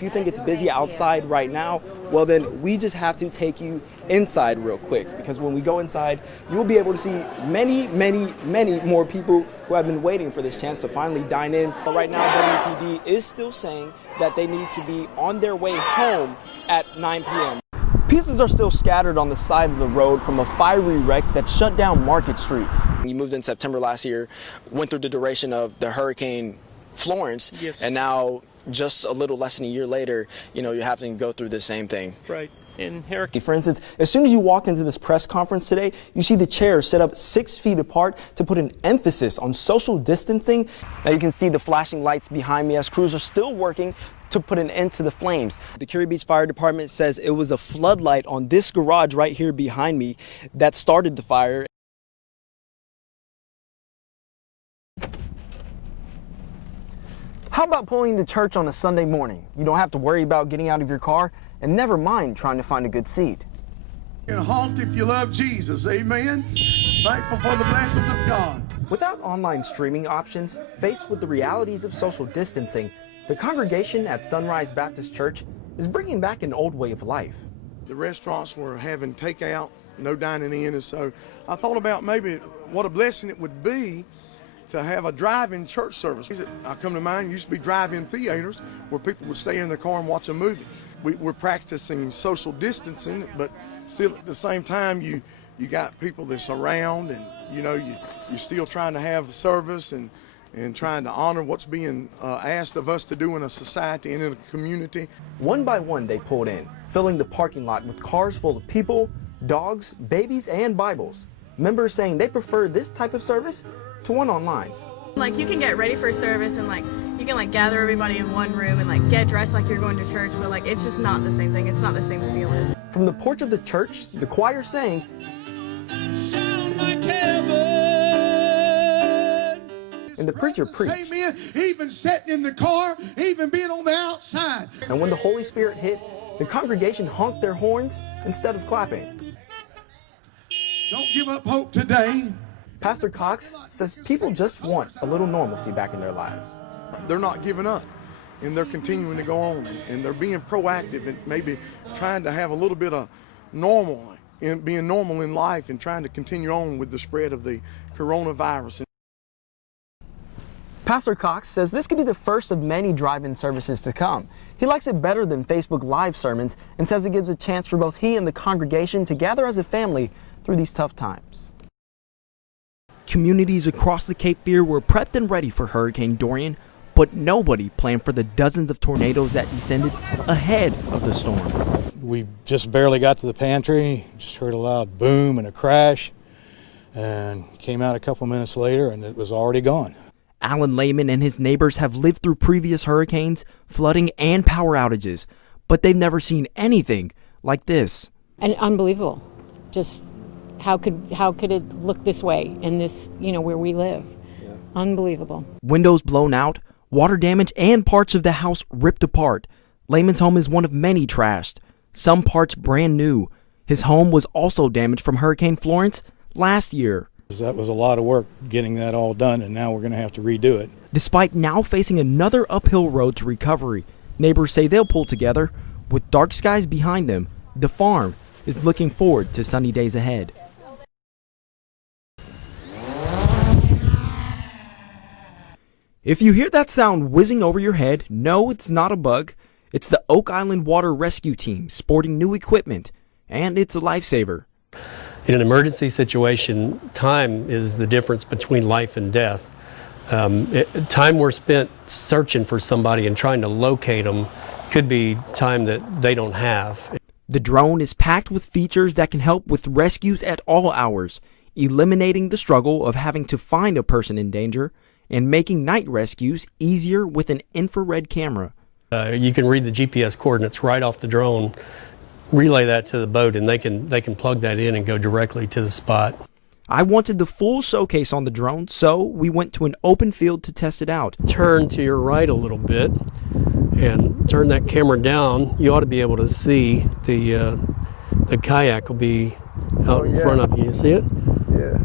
If you think it's busy outside right now, well then we just have to take you inside real quick, because when we go inside, you'll be able to see many more people who have been waiting for this chance to finally dine in. But right now, WPD is still saying that they need to be on their way home at 9 p.m. Pieces are still scattered on the side of the road from a fiery wreck that shut down Market Street. You moved in September last year, went through the duration of the Hurricane Florence, yes. And now just a little less than a year later, you're having to go through the same thing. Right. In Hurricane, for instance, as soon as you walk into this press conference today, you see the chairs set up 6 feet apart to put an emphasis on social distancing. Now you can see the flashing lights behind me as crews are still working to put an end to the flames. The Curie Beach Fire Department says it was a floodlight on this garage right here behind me that started the fire. How about pulling to church on a Sunday morning? You don't have to worry about getting out of your car, and never mind trying to find a good seat. And honk if you love Jesus, amen? Thankful for the blessings of God. Without online streaming options, faced with the realities of social distancing, the congregation at Sunrise Baptist Church is bringing back an old way of life. The restaurants were having takeout, no dining in, and so I thought about maybe what a blessing it would be to have a drive-in church service. I come to mind, used to be drive-in theaters where people would stay in their car and watch a movie. We're practicing social distancing, but still at the same time, you got people that's around, and you're still trying to have a service and trying to honor what's being asked of us to do in a society and in a community. One by one, they pulled in, filling the parking lot with cars full of people, dogs, babies, and Bibles. Members saying they prefer this type of service to one online. Like, you can get ready for a service and you can gather everybody in one room and get dressed like you're going to church, but it's just not the same thing. It's not the same feeling. From the porch of the church, the choir sang, "Sound like heaven." And the preacher preached. Amen. Even sitting in the car, even being on the outside. And when the Holy Spirit hit, the congregation honked their horns instead of clapping. Don't give up hope today. Pastor Cox says people just want a little normalcy back in their lives. They're not giving up, and they're continuing to go on, and they're being proactive and maybe trying to have a little bit of normal and being normal in life and trying to continue on with the spread of the coronavirus. Pastor Cox says this could be the first of many drive-in services to come. He likes it better than Facebook Live sermons and says it gives a chance for both he and the congregation to gather as a family through these tough times. Communities across the Cape Fear were prepped and ready for Hurricane Dorian, but nobody planned for the dozens of tornadoes that descended ahead of the storm. We just barely got to the pantry, just heard a loud boom and a crash, and came out a couple minutes later and it was already gone. Alan Lehman and his neighbors have lived through previous hurricanes, flooding, and power outages, but they've never seen anything like this. And unbelievable. Just how could it look this way in this, where we live? Yeah. Unbelievable. Windows blown out, water damage, and parts of the house ripped apart. Lehman's home is one of many trashed, some parts brand new. His home was also damaged from Hurricane Florence last year. That was a lot of work getting that all done, and now we're going to have to redo it. Despite now facing another uphill road to recovery, neighbors say they'll pull together. With dark skies behind them, the farm is looking forward to sunny days ahead. If you hear that sound whizzing over your head, no, it's not a bug. It's the Oak Island Water Rescue Team sporting new equipment, and it's a lifesaver. in an emergency situation, time is the difference between life and death. Time we're spent searching for somebody and trying to locate them could be time that they don't have. The drone is packed with features that can help with rescues at all hours, eliminating the struggle of having to find a person in danger and making night rescues easier with an infrared camera. You can read the GPS coordinates right off the drone, relay that to the boat, and they can plug that in and go directly to the spot. I wanted the full showcase on the drone, so we went to an open field to test it out. Turn to your right a little bit and turn that camera down. You ought to be able to see the kayak will be out in front of you. You see it? Yeah.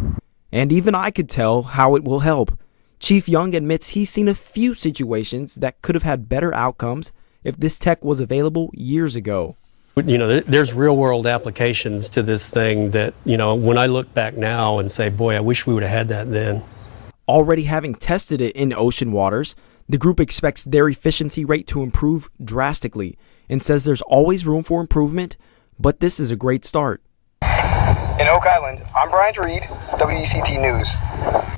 And even I could tell how it will help. Chief Young admits he's seen a few situations that could have had better outcomes if this tech was available years ago. You know, there's real world applications to this thing that, you know, when I look back now and say, boy, I wish we would have had that then. Already having tested it in ocean waters, the group expects their efficiency rate to improve drastically and says there's always room for improvement, but this is a great start. In Oak Island, I'm Bryant Reed, WECT News.